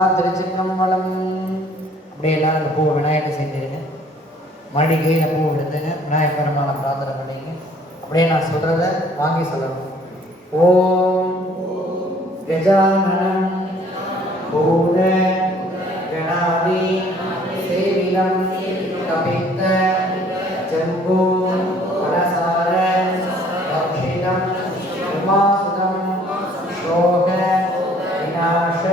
திருச்சிற்றம்பலம். அப்படியே எல்லாரும் அந்த பூவை விநாயகர் செஞ்சிருங்க. மறுபடியும் கையில் பூ விடுத்துங்க. விநாயகர் பெருமான பிரார்த்தனை பண்ணிங்க. அப்படியே நான் சொல்றத வாங்கி சொல்லணும். ஓம் கஜானனம் பூத கணாதி சேவிலம் கபித்த ஜம்பூ மனசார தக்ஷிணம் உமாசுதம் சோக விநாச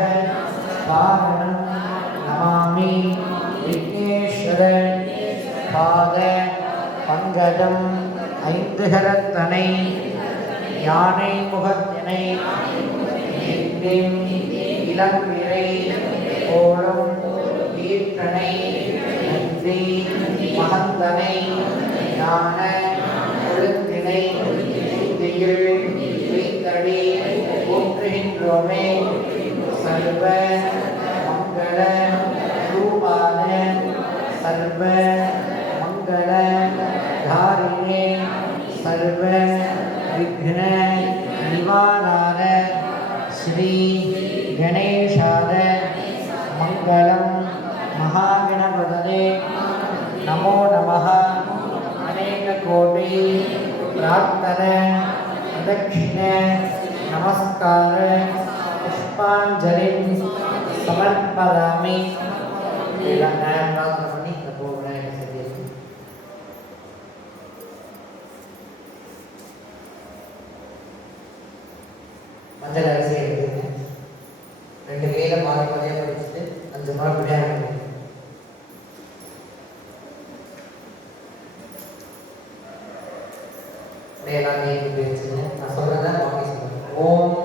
காரணம் நமாமி விக்னேஸ்வர பாத பங்கஜம் ஐந்துகரத்தனை யானை முகத்தினை இளம்பிறை கோலம் ஈர்த்தனை நன்றி மகந்தனை ஞான ஒழுத்தினை திகிழ் வைத்தடி போற்றுகின்றோமே. சர்வ மங்கள ரூபான சர்வ மங்கள தாரிணே சர்வ விக்ன நிவாரண ஸ்ரீ கணேசாத மங்களம் மகாகணபதே நமோ நமः. அநேக கோடி பிரார்த்தன பிரதட்சிண நமஸ்கார புஷ்பாஞ்சலி சமர்ப்பயாமி. எல்லாம் நேரம் பிரார்த்தனை பண்ணி இந்த பூவினை செஞ்சிருக்கு. மஞ்சள் அரிசி எடுத்துங்க. 2 கையில பாதி பாதியாக படிச்சுட்டு 5 முறை பிடியாக அப்படியே எல்லாம் கைக்கு போயிடுச்சுங்க. நான் சொல்றத வாங்கி சொல்லுங்க. ஓம்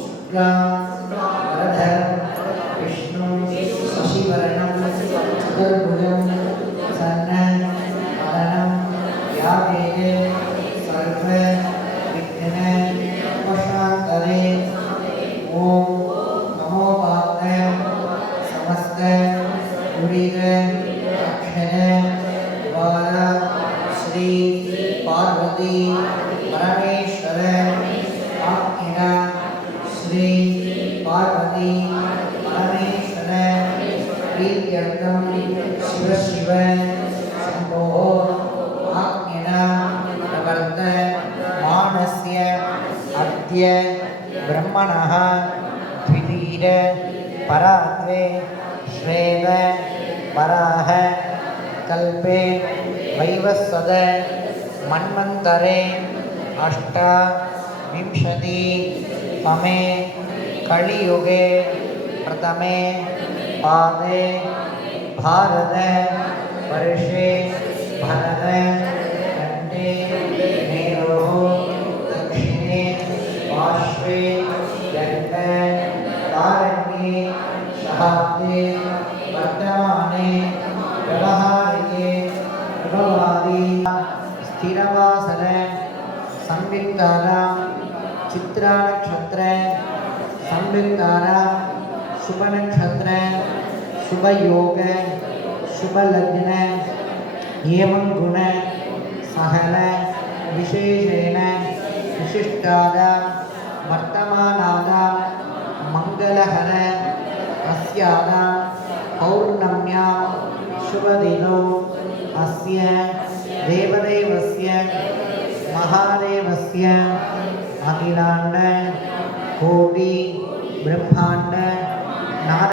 சுக்லா வரதரம் விஷ்ணு சசிவரணம் சதுர்புஜம் சன்ன வதனம் யாதேய சர்வ விக்ன உபசாந்தரே. ஓம் நமோ பாத்த சமஸ்த புரித அக்ஷர துவார ஸ்ரீ பார்வதி பரமேஸ்வர ஆக்ஞா ஸ்ரீ பார்வதி பரமேஸ்வர பிரீத்யர்த்தம் சிவ சிவ சம்போ ஆக்ஞா பிரவர்த்த மானஸ்ய அத்ய பிரம்மணः த்விதீர பராத்வே ஸ்வேத வராஹ கல்பே வைவஸ்வத மன்வந்தரே அஷ்டா விம்சதி பமே கலியுகே பிரதமே பாதே பாரத வருஷே பரத கண்டே நேரோः தக்ஷிணே பார்ஷ்வே கண்ட தாரண்யே சஹாப்தே வர்த்தமானே व्यवहारिके प्रभवादी स्थिरवासर संवित्तारा चित्रा नक्षत्र संवित्तारा शुभ नक्षत्र शुभ योग शुभ लग्न एवं गुण सहल विशेषेण विशिष्टाद वर्तमानाद मंगलहर अस्याद पौर्णम्या शुभदिनो अस्य देवदेवस्य महादेवस्य अखिलांड कोटि ब्रह्मांड